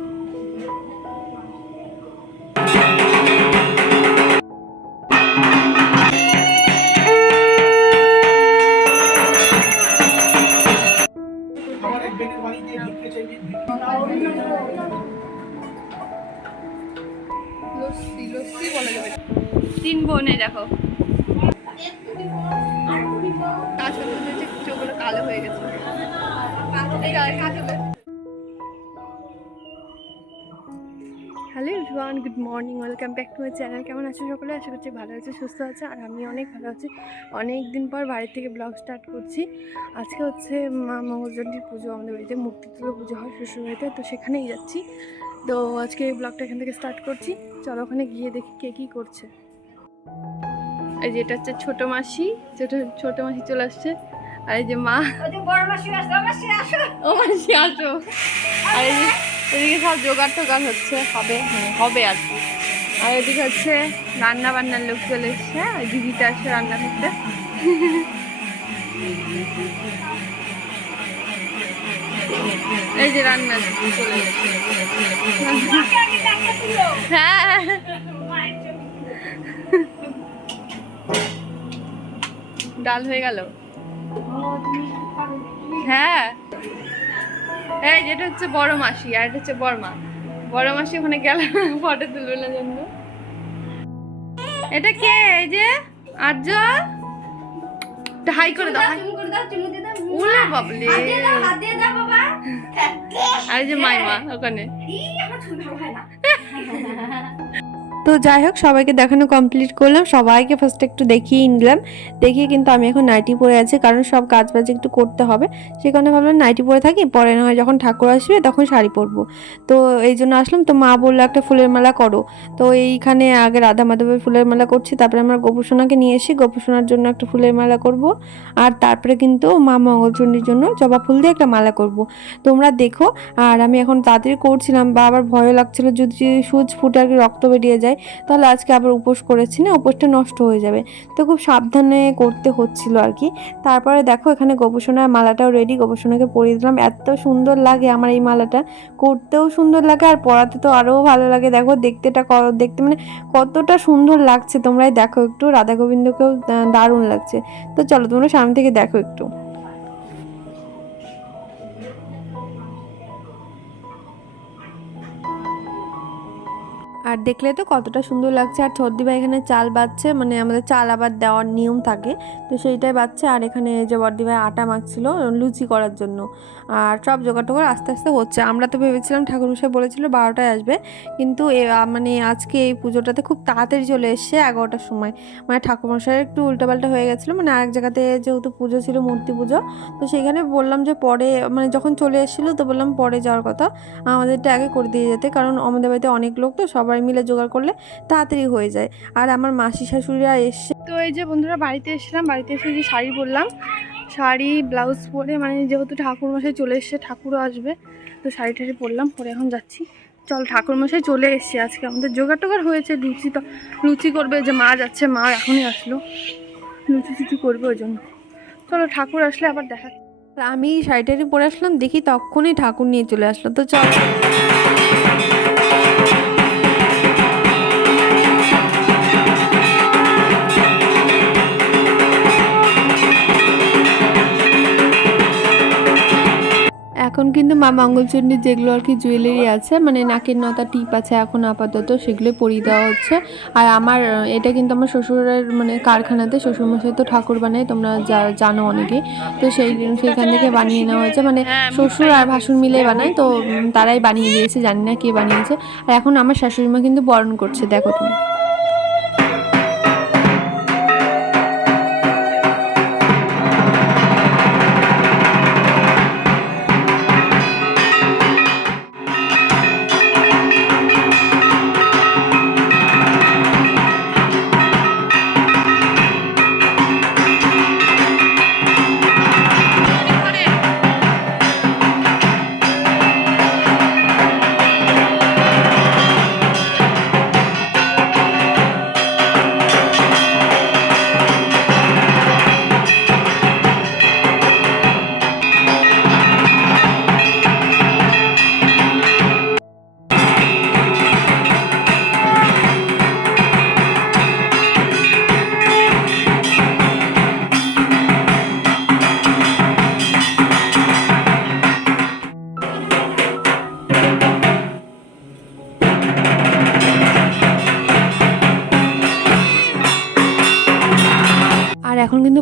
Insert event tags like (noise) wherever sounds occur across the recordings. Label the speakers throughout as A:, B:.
A: আমার
B: everyone good morning welcome back to my channel কেমন আছো সকলে? আশা করছি ভালো আছে সুস্থ আছে আর আমি অনেক ভালো আছি। অনেক দিন পর বাড়ি থেকে ব্লগ স্টার্ট করছি। আজকে হচ্ছে মা মঙ্গলচণ্ডীর পুজো আমাদের বাড়িতে মূর্তি তুলো পুজো হয় শ্বশুর বাড়িতে তো সেখানেই যাচ্ছি। তো আজকে এই ব্লগটা এখান থেকে স্টার্ট করছি। চলো ওখানে গিয়ে দেখি কে কী করছে। এই যে এটা হচ্ছে ছোটো মাসি ছোটো ছোটো মাসি চলে আসছে। আর এই যে মা
C: বড় মাসি আসো।
B: ও মাসি আসো। আর এই যে এদিকে সব জোগাড় টোগাড় হচ্ছে হবে হ্যাঁ হবে আর কি। আর এদিকে হচ্ছে রান্না বান্নার লোক চলে এসছে হ্যাঁ দিদিটা আসছে রান্না করতে। এই যে রান্না হ্যাঁ। ডাল হয়ে গেল? হ্যাঁ। এই যেটা হচ্ছে বড় মাসি আর এটা হচ্ছে বড়মা। বড় মাসি ওখানে গেল ফটো তুলবে না জন্য। এটা কে? এই যে আর্য? হাই করে দাও উলে বাবলে। আর এই যে মাইমা ওখানে। (laughs)
D: তো যাই হোক, সবাইকে দেখানো কমপ্লিট করলাম। সবাইকে ফার্স্ট একটু দেখিয়ে নিলাম। দেখিয়ে কিন্তু আমি এখন নাইটি পরে আছি, কারণ সব কাজ বাজ একটু করতে হবে। সেই কারণে ভাবলাম নাইটি পরে থাকি, পরে না হয় যখন ঠাকুর আসবে তখন শাড়ি পরবো। তো এই জন্য আসলাম, তো মা বলল একটা ফুলের মালা করো। তো এইখানে আগে রাধা মাধবের ফুলের মালা করছি, তারপরে আমরা গোপুসোনাকে নিয়ে এসি গোপুসোনার জন্য একটা ফুলের মালা করব। আর তারপরে কিন্তু মা মঙ্গলচণ্ডীর জন্য জবা ফুল দিয়ে একটা মালা করব। তোমরা দেখো, আর আমি এখন তাড়াতাড়ি করছিলাম, বা আবার ভয়ও লাগছিল যদি সুচ ফুটে আর কি রক্ত বেরিয়ে যায় তাহলে আজকে আবার উপোস করেছি না? উপোসটা নষ্ট হয়ে যাবে। তো খুব সাবধানে করতে হচ্ছিল আর কি। তারপরে দেখো এখানে গোপসোনার মালাটাও রেডি গোপসোনাকে পরিয়ে দিলাম। এত সুন্দর লাগে আমার এই মালাটা। করতেও সুন্দর লাগে আর পরাতে তো আরও ভালো লাগে। দেখো দেখতেটা দেখতে মানে কতটা সুন্দর লাগছে। তোমরাই দেখো একটু। রাধা গোবিন্দকেও দারুণ লাগছে। তো চলো তোমরা সামনে থেকে দেখো একটু। আর দেখলে তো কতটা সুন্দর লাগছে। আর ছর্দিবা এখানে চাল বাচ্ছে মানে আমাদের চাল আবার দেওয়ার নিয়ম থাকে। তো সেইটাই বাচ্ছে আর এখানে যে বর্দিভাই আটা মাখছিল লুচি করার জন্য। আর সব জোগাড় টোগাড় আস্তে আস্তে হচ্ছে। আমরা তো ভেবেছিলাম ঠাকুরমশাই বলেছিল বারোটায় আসবে। কিন্তু মানে আজকে এই পুজোটাতে খুব তাড়াতাড়ি চলে এসছে এগারোটার সময়। মানে ঠাকুরমশাইয়ের একটু উল্টোপাল্টা হয়ে গেছিল। মানে আরেক জায়গাতে যেহেতু পুজো ছিল মূর্তি পুজো, তো সেখানে বললাম যে পরে মানে যখন চলে এসেছিল তো বললাম পরে যাওয়ার কথা। আমাদেরটা আগে করে দিয়ে যেতে, কারণ আমাদের বাড়িতে অনেক লোক তো সবাই মিলে জোগাড় করলে তাড়াতাড়ি হয়ে যায়। আর আমার মাসি শাশুড়িরা এসছে
B: তো এই যে বন্ধুরা বাড়িতে এসেছিলাম। বাড়িতে এসে যে শাড়ি পরলাম শাড়ি ব্লাউজ পরে মানে যেহেতু ঠাকুর মশাই চলে এসছে ঠাকুরও আসবে। তো শাড়ি টাড়ি পরলাম পরে এখন যাচ্ছি। চল ঠাকুর মশাই চলে এসছে আজকে। আমাদের জোগাড় টোগাড় হয়েছে লুচি তো লুচি করবে যে মা যাচ্ছে মা এখনই আসলো। লুচি টুচি করবে ওই জন্য। চলো ঠাকুর আসলে আবার দেখা
D: আমি শাড়িটারি পরে আসলাম দেখি তখনই ঠাকুর নিয়ে চলে আসলো। তো চল। কিন্তু মা মঙ্গলচণ্ডীর যেগুলো আর কি জুয়েলারি আছে মানে নাকের নতা, টিপ আছে এখন আপাতত, সেগুলো পরিয়ে দেওয়া হচ্ছে। আর আমার এটা কিন্তু আমার শ্বশুরের মানে কারখানাতে শ্বশুরমশাই তো ঠাকুর বানায়, তোমরা জানো অনেকেই তো সেই সেখান থেকে বানিয়ে নেওয়া হয়েছে মানে শ্বশুর আর ভাসুর মিলে বানায়, তো তারাই বানিয়ে দিয়েছে, জানি না কে বানিয়েছে। আর এখন আমার শাশুড়ি মা কিন্তু বরণ করছে, দেখো তুমি।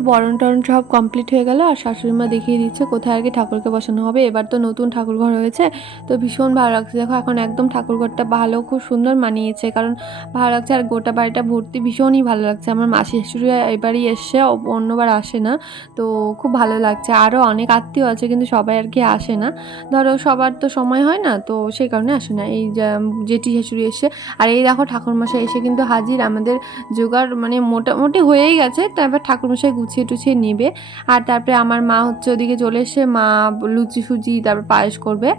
D: বরণ টরণ সব কমপ্লিট হয়ে গেল আর শাশুড়ি মা দেখিয়ে দিচ্ছে কোথায় আর কি ঠাকুরকে বসানো হবে। এবার তো নতুন ঠাকুর ঘর হয়েছে। তো ভীষণ ভালো লাগছে। দেখো, এখন একদম ঠাকুর ঘরটা ভালো, খুব সুন্দর মানিয়েছে। কারণ ভালো লাগছে আর গোটা বাড়িটা ভর্তি ভীষণই ভালো লাগছে। আমার মাসি, শাশুড়ি এবারই এসছে অন্যবার আসে না। তো খুব ভালো লাগছে। আরও অনেক আত্মীয় আছে, কিন্তু সবাই আর কি আসে না। ধরো, সবার তো সময় হয় না, তো সেই কারণে আসে না। এই জেঠি শাশুড়ি এসে আর এই দেখো, ঠাকুরমশাই এসে কিন্তু হাজির। আমাদের জোগাড় মানে মোটামুটি হয়েই গেছে। তো তারপর ঠাকুরমশাই গুছিয়ে টুছিয়ে নেবে। আর তারপরে আমার মা হচ্ছে ওদিকে চলে এসে মা লুচি সুজি তারপর পায়েস করবে।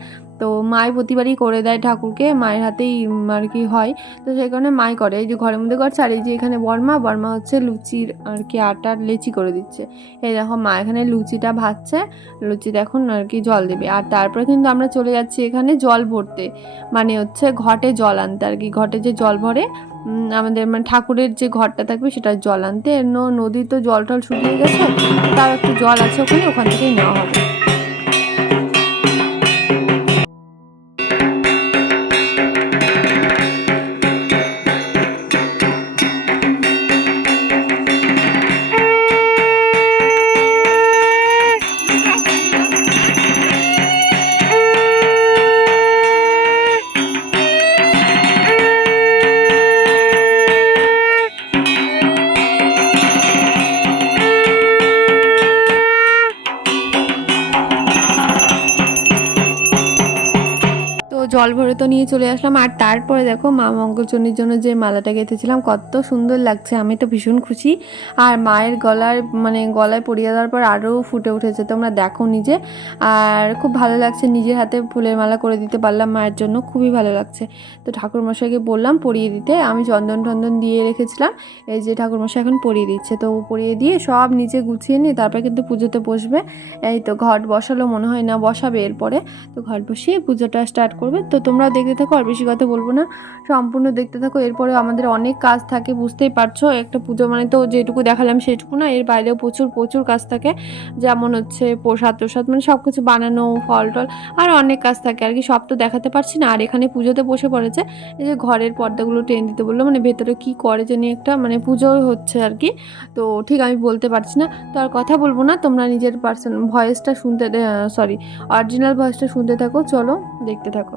D: তো মাই প্রতিবারই করে দেয় ঠাকুরকে, মায়ের হাতেই আর কি হয়। তো সেই কারণে মাই করে। এই যে ঘরের মধ্যে করছে আর এই যে এখানে বর্মা বর্মা হচ্ছে লুচির আর কি আটার লেচি করে দিচ্ছে। এই দেখো মা এখানে লুচিটা ভাজছে, লুচিতে এখন আর কি জল দেবে। আর তারপরে কিন্তু আমরা চলে যাচ্ছি এখানে জল ভরতে। মানে হচ্ছে ঘটে জল আনতে আর কি। ঘটে যে জল ভরে আমাদের মানে ঠাকুরের যে ঘরটা থাকবে সেটা জল আনতে। নদীর তো জল টল শুকিয়ে গেছে, তাও একটু জল আছে ওখানে, ওখান থেকেই নেওয়া হবে। নিয়ে চলে আসলাম। আর তারপরে দেখো মা মঙ্গলচণ্ডীর জন্য যে মালাটা গেঁথেছিলাম, কত সুন্দর লাগছে। আমি তো ভীষণ খুশি। আর মায়ের গলার মানে গলায় পরিয়ে দেওয়ার পর আরও ফুটে উঠেছে। তোমরা দেখো নিজে। আর খুব ভালো লাগছে নিজের হাতে ফুলের মালা করে দিতে পারলাম মায়ের জন্য। খুবই ভালো লাগছে। তো ঠাকুরমশাইকে বললাম পরিয়ে দিতে। আমি চন্দন টন্দন দিয়ে রেখেছিলাম। এই যে ঠাকুরমশাই এখন পরিয়ে দিচ্ছে। তো পরিয়ে দিয়ে সব নিচে গুছিয়ে নিয়ে তারপরে কিন্তু পুজোতে বসবে। এই তো ঘট বসালো, মনে হয় না বসাবে এরপরে। তো ঘট বসিয়ে পুজোটা স্টার্ট করবে। তো তোমরা দেখতে থাকো, আর বেশি কথা বলব না। সম্পূর্ণ দেখতে থাকো এরপরে আমাদের অনেক কাজ থাকে, বুঝতেই পারছ। একটা পুজো মানে তো যেটুকু দেখালাম সেটুকু না, এর বাইরেও প্রচুর প্রচুর কাজ থাকে। যেমন হচ্ছে প্রসাদ প্রসাদ মানে সব কিছু বানানো, ফল, টল, আর অনেক কাজ থাকে। আর কি সব তো দেখাতে পারছি না, আর এখানে পুজোতে বসে পড়েছে। এই যে ঘরের পর্দাগুলো টেনে দিতে বলল মানে ভেতরে কি করে জানি একটা মানে পুজো হচ্ছে আর কি। তো ঠিক আমি বলতে পারছি না, তো আর কথা বলব না, তোমরা নিজের পার্সন ভয়েসটা শুনতে সরি অরিজিনাল ভয়েসটা শুনতে থাকো, চলো দেখতে থাকো।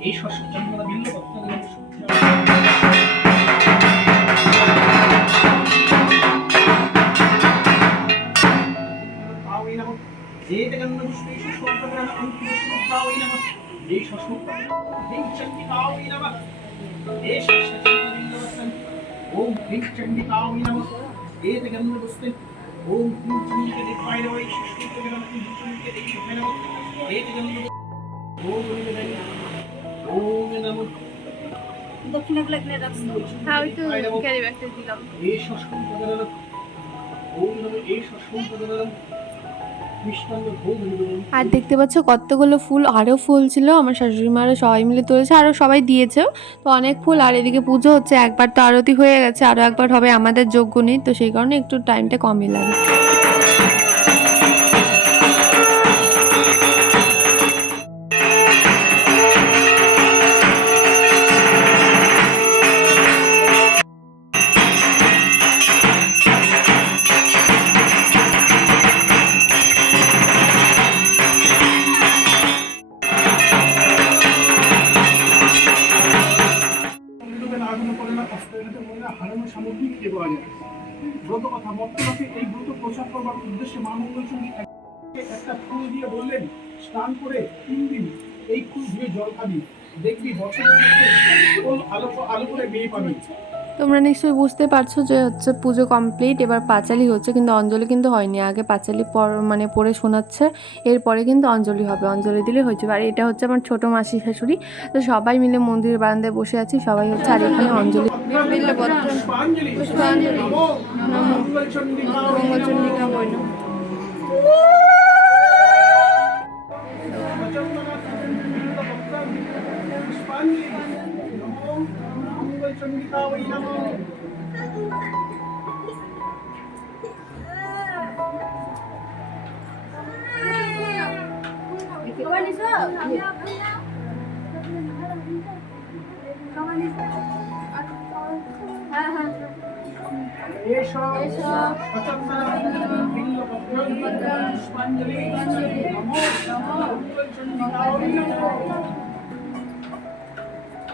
A: এই
C: শস্যের জন্য বিভিন্ন
B: ओम ह्रीं चंडिकावै नमः एतगन्नपुस्ते ओम
A: ह्रीं चंडिकाय नमः शिष्टुतगन्नपुस्ते एतगन्नपुस्ते ओम ह्रीं चंडिकाय नमः
D: আর দেখতে পাচ্ছ কতগুলো ফুল আরও ফুল ছিল, আমার শাশুড়ি মারা সবাই মিলে তুলেছে আরও সবাই দিয়েছেও তো অনেক ফুল, আর এদিকে পুজো হচ্ছে, একবার তো আরতি হয়ে গেছে আরও একবার হবে আমাদের যোগ্য নেই, তো সেই কারণে একটু টাইমটা কমই লাগে।
A: ব্রত কথা বর্তমানে এই ব্রত প্রচার করবার উদ্দেশ্যে মা সঙ্গী একটা ফুল দিয়ে বললেন, স্নান করে তিন দিন এই ফুল ধুয়ে জল খাবি। দেখবি বছরের মধ্যে আলো আলো করে মেয়ে পাবি।
D: তোমরা নিশ্চয়ই বুঝতে পারছ যে হচ্ছে পুজো কমপ্লিট এবার পাঁচালি হচ্ছে কিন্তু অঞ্জলি কিন্তু হয়নি আগে পাঁচালি পর মানে পড়ে শোনাচ্ছে এরপরে কিন্তু অঞ্জলি হবে অঞ্জলি দিলে হয়েছে আর এটা হচ্ছে আমার ছোটো মাসি শাশুড়ি তো সবাই মিলে মন্দির বারান্দায় বসে আছি সবাই হচ্ছে আর এখানে অঞ্জলি
A: পুষ্পাঞ্জলি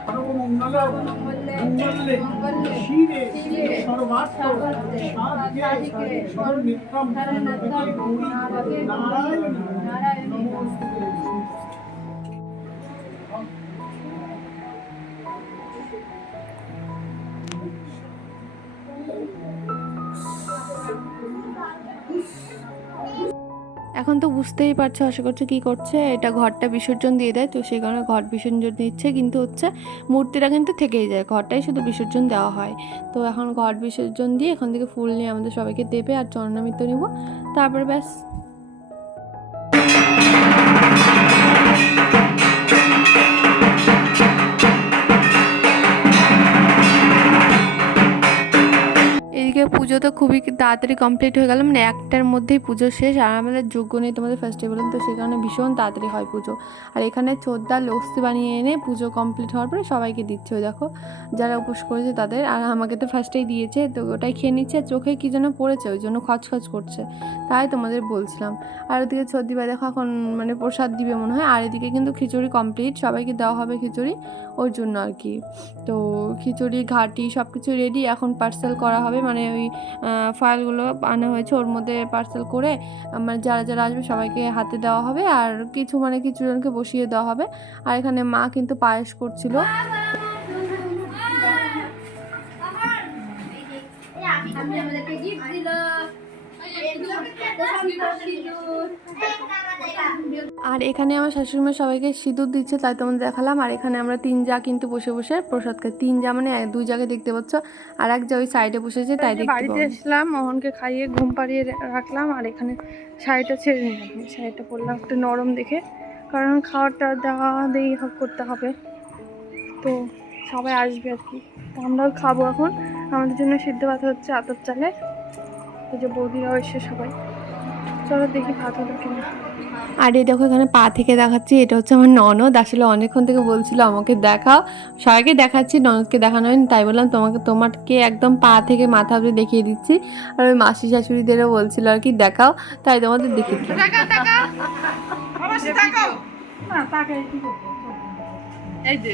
A: সর্বমঙ্গল মঙ্গলে শিরে সর্বার্থ সাধিকে সর্বনিত্যম গৌরী নারায়ণ নমস্তে
D: এখন তো বুঝতেই পারছ, আশা করছ কী করছে? এটা ঘরটা বিসর্জন দিয়ে দেয়, তো সেই কারণে ঘর বিসর্জন দিচ্ছে, কিন্তু হচ্ছে মূর্তিটা কিন্তু থেকেই যায়, ঘরটাই শুধু বিসর্জন দেওয়া হয়। তো এখন ঘর বিসর্জন দিয়ে এখান থেকে ফুল নিয়ে আমাদের সবাইকে দেবে, আর চরণামিত্র নিব। তারপরে ব্যাস। পুজো তো খুবই তাড়াতাড়ি কমপ্লিট হয়ে গেল। মানে একটার মধ্যেই পুজো শেষ। আর আমাদের যোগ্য নেই তোমাদের ফেস্টিভ্যাল তো সেই কারণে ভীষণ তাড়াতাড়ি হয় পুজো। আর এখানে ছোদ্দা লস্যি বানিয়ে এনে পুজো কমপ্লিট হওয়ার পরে সবাইকে দিচ্ছে দেখো, যারা উপোস করেছে তাদের। আর আমাকে তো ফার্স্টেই দিয়েছে, তো ওটাই খেয়ে নিচ্ছে। চোখে কী যেন পড়েছে, ওই জন্য খচখচ করছে। তাই তোমাদের বলছিলাম। আর ওদিকে ভাই দেখো এখন মানে প্রসাদ দিবে মনে হয়। আর এদিকে কিন্তু খিচুড়ি কমপ্লিট সবাইকে দেওয়া হবে খিচুড়ি ওর জন্য আর কি। তো খিচুড়ি, ঘাটি সব কিছু রেডি এখন পার্সেল করা হবে। মানে ওই ফাইলগুলো আনা হয়েছে ওর মধ্যে পার্সেল করে। মানে যারা যারা আসবে সবাইকে হাতে দেওয়া হবে আর কিছু মানে কিছু জনকে বসিয়ে দেওয়া হবে। আর এখানে মা কিন্তু পায়েস করছিল।
C: আমি আমাদেরকে গিফট
D: আর এখানে আমার শাশুড়িমা সবাইকে সিঁদুর দিচ্ছে তাই তোমাদের দেখালাম। আর এখানে আমরা তিন যা কিন্তু বসে বসে প্রসাদ খাই। তিন যা মানে দুই জায়গায় দেখতে পাচ্ছ। আর এক যা ওই সাইডে বসেছে তাই দেখতে
B: বাড়িতে
D: পাবো।
B: এসলাম মোহনকে খাইয়ে ঘুম পাড়িয়ে রাখলাম। আর এখানে শাড়িটা ছেড়ে নিলাম। শাড়িটা পরলাম একটু নরম দেখে। কারণ খাওয়াটা দেওয়া দেই করতে হবে। তো সবাই আসবে আর কি। আমরাও খাব এখন। আমাদের জন্য সিদ্ধ ভাত হচ্ছে আতর চালে এই যে বৌদিরাও এসে সবাই। চলো দেখি ভাত হলো কিনা।
D: আর এই দেখো এখানে পা থেকে দেখাচ্ছি এটা হচ্ছে আমার ননদ। আসলে অনেকক্ষণ থেকে বলছিল আমাকে দেখাও। সবাইকে দেখাচ্ছি ননদকে দেখানো হয়নি তাই বললাম তোমাকে তোমাকে একদম পা থেকে মাথা অব্দি দেখিয়ে দিচ্ছি। আর ওই মাসি শাশুড়িদেরও বলছিল আর কি দেখাও। তাই তোমাদের দেখিয়ে দিলাম।
B: এই যে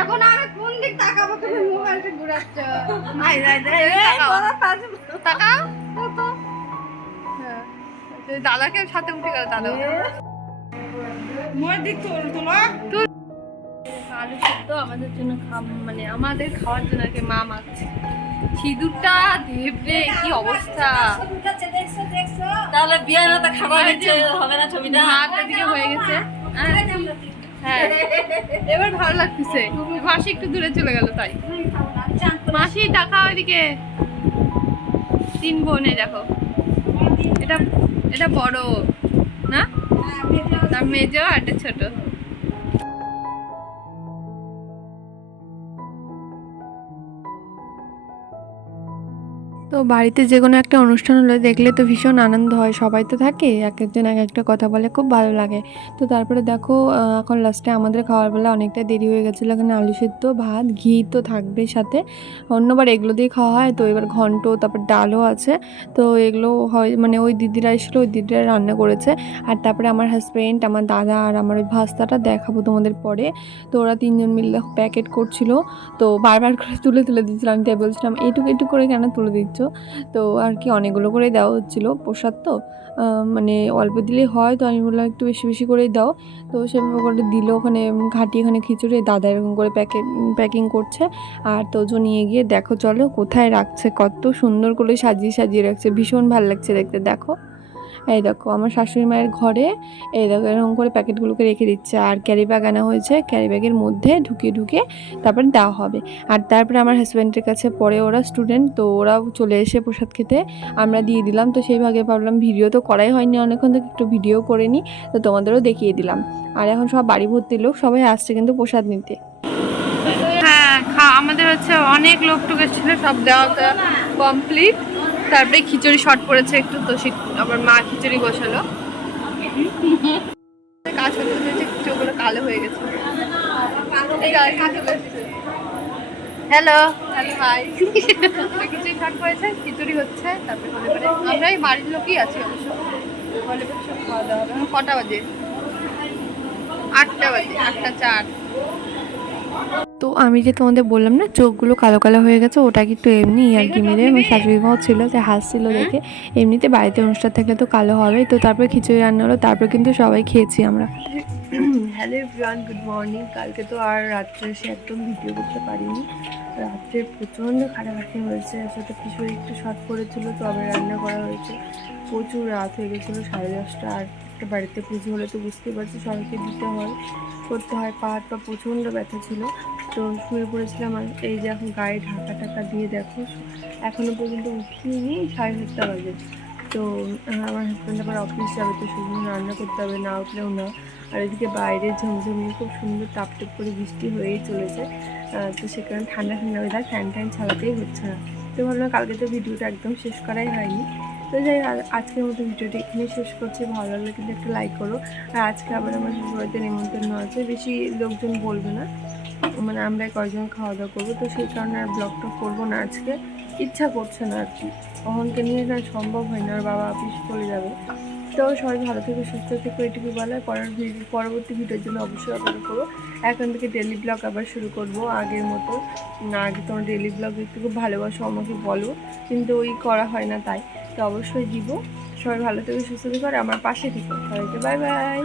C: এখন আমি কোন দিক তাকাবো? তুমি মোবাইলটা ঘুরাচ্ছ
B: টাকা হ্যাঁ। দাদাকে সাথে উঠে গেল দাদা আলু সেদ্ধ আমাদের জন্য মানে আমাদের খাওয়ার জন্য আর কি মা মাখছে। সিঁদুরটা দেবরে কি অবস্থা?
C: তাহলে বিয়ের খাবার হবে না ছবিটা।
B: হয়ে গেছে। হ্যাঁ। এবার ভালো লাগতেছে। মাসি একটু দূরে চলে গেল, তাই। মাসি টাকা ওইদিকে তিন বোনে, দেখো। এটা এটা বড়, না? তার মেজ আর ছোট।
D: তো বাড়িতে যে কোনো একটা অনুষ্ঠান হলে দেখলে তো ভীষণ আনন্দ হয়, সবাই তো থাকে এক একজন এক একটা কথা বলে খুব ভালো লাগে। তো তারপরে দেখো এখন লাস্টে আমাদের খাওয়ার বেলা অনেকটা দেরি হয়ে গেছিল, এখানে আলু সেদ্ধ, ভাত, ঘি তো থাকবে সাথে। অন্যবার এগুলো দিয়ে খাওয়া হয়, তো এবার ঘন্ট, তারপর ডালও আছে। তো এগুলো হয় মানে ওই দিদিরা এসেছিল, ওই দিদিরা রান্না করেছে। আর তারপরে আমার হাজব্যান্ড আমার দাদা আর আমার ওই ভাস্তাটা দেখাবো তোমাদের পরে। তো ওরা তিনজন মিলে প্যাকেট করছিল। তো বারবার করে তুলে তুলে দিচ্ছিলাম আমি তাই বলছিলাম একটু করে কেন তুলে দিচ্ছ? তো আর কি অনেকগুলো করে দেওয়া হচ্ছিল প্রসাদ তো। মানে অল্প দিলেই হয় তো আমি বললাম একটু বেশি বেশি করেই দাও। তো সেভাবে করে দিল ওখানে, ঘাটি ওখানে খিচুড়ি, দাদা এরকম করে প্যাকে প্যাকিং করছে। আর তোজো নিয়ে গিয়ে দেখো চলো কোথায় রাখছে, কত সুন্দর করে সাজিয়ে সাজিয়ে রাখছে, ভীষণ ভালো লাগছে দেখতে, দেখো। এই দেখো, আমার শাশুড়ি মায়ের ঘরে, এই দেখো, এরকম করে প্যাকেটগুলোকে রেখে দিচ্ছে। আর ক্যারি ব্যাগ আনা হয়েছে, ক্যারি ব্যাগের মধ্যে ঢুকিয়ে ঢুকে তারপরে দেওয়া হবে। আর তারপরে আমার হাজব্যান্ডের কাছে, পরে ওরা স্টুডেন্ট তো ওরাও চলে এসে প্রসাদ খেতে আমরা দিয়ে দিলাম। তো সেই ভাগে ভাবলাম ভিডিও তো করাই হয়নি অনেকক্ষণ থেকে, একটু ভিডিও করে নিই তো তোমাদেরও দেখিয়ে দিলাম। আর এখন সব বাড়ি ভর্তি লোক, সবাই আসছে কিন্তু প্রসাদ নিতে।
B: হ্যাঁ আমাদের হচ্ছে অনেক লোক টুক ছিল সব দেওয়া কমপ্লিট তারপরে খিচুড়ি শর্ট পড়েছে একটু তো সে আবার মা খিচুড়ি বসালো। কাজ করতে করতে চোখগুলো কালো হয়ে গেছে। Hello hello hi khichuri short পড়েছে খিচুড়ি হচ্ছে তারপরে আমরা এই বাড়ির লোকই আছি অবশ্য। খাওয়া দাওয়া কটা বাজে? আটটা বাজে আটটা চার।
D: তো আমি যে তোমাদের বললাম না চোখগুলো কালো কালো হয়ে গেছে ওটা কিন্তু এমনি আর কি মেরে আমার শাশুড়ি মাও ছিল যে হাসছিল দেখে। এমনিতে বাড়িতে অনুষ্ঠান থাকলে তো কালো হবেই। তো তারপরে খিচুড়ি রান্না হলো তারপর কিন্তু সবাই খেয়েছি আমরা। হ্যালো এভরিওয়ান গুড মর্নিং কালকে তো আর রাত্রে এসে একদম ভিডিও করতে পারিনি। রাত্রে প্রচণ্ড খাটাখাটি হয়েছে সাথে খিচুড়ি একটু শর্ট পড়েছিল তো আবার রান্না করা হয়েছে। প্রচুর রাত হয়ে গেছিল সাড়ে দশটা আর একটা বাড়িতে পুজো হলে তো বুঝতেই পারছি সবাইকে দিতে হয় করতে হয়। পা হাত পা প্রচণ্ড ব্যথা ছিল। তো শুয়ে পড়েছিলাম আর এই যে এখন গায়ে ঢাকা টাকা দিয়ে দেখো, এখনও পর্যন্ত উঠিনি, সাড়ে সাতটা বাজে। তো আমার হাজব্যান্ড আবার অফিস যাবে, তো সেজন্য রান্না করতে হবে, না উঠলেও না। আর এদিকে বাইরে ঝমঝমিয়ে খুব সুন্দর টাপ টাপ করে বৃষ্টি হয়েই চলেছে। তো সেখানে ঠান্ডা ঠান্ডা ওয়েদার ফ্যান ট্যান চালাতেই হচ্ছে না। তো ভাবলাম কালকে তো ভিডিওটা একদম শেষ করাই হয়নি। তো যাই আজকের মতো ভিডিওটা এখানে শেষ করছি। ভালো লাগলে কিন্তু একটা লাইক করো। আর আজকে আবার আমার শ্বশুরবাড়িতে নিমন্ত্রণ আছে। বেশি লোকজন বলবে না। মানে আমরা কয়েকজন খাওয়া দাওয়া করব, তো সেই কারণে আর ব্লগটা করব না আজকে। ইচ্ছা করছে না আর কি। অহনকে নিয়ে না সম্ভব হয় না আর বাবা অফিস চলে যাবে। তো সবাই ভালো থেকে, সুস্থ থেকে এটুকু বলা। পরের ভিডিও, পরবর্তী ভিডিওর জন্য অবশ্যই অপেক্ষা করব এখন থেকে ডেলি ব্লগ আবার শুরু করব, আগের মতো। না, আগে তোমার ডেলি ব্লগ একটু খুব ভালোবাসো, আমাকে বলো। কিন্তু ওই করা হয় না তাই। তো অবশ্যই দিব। সবাই ভালো থেকে, সুস্থ থেকে, আর আমার পাশে থেকো। সবাইকে বাই বাই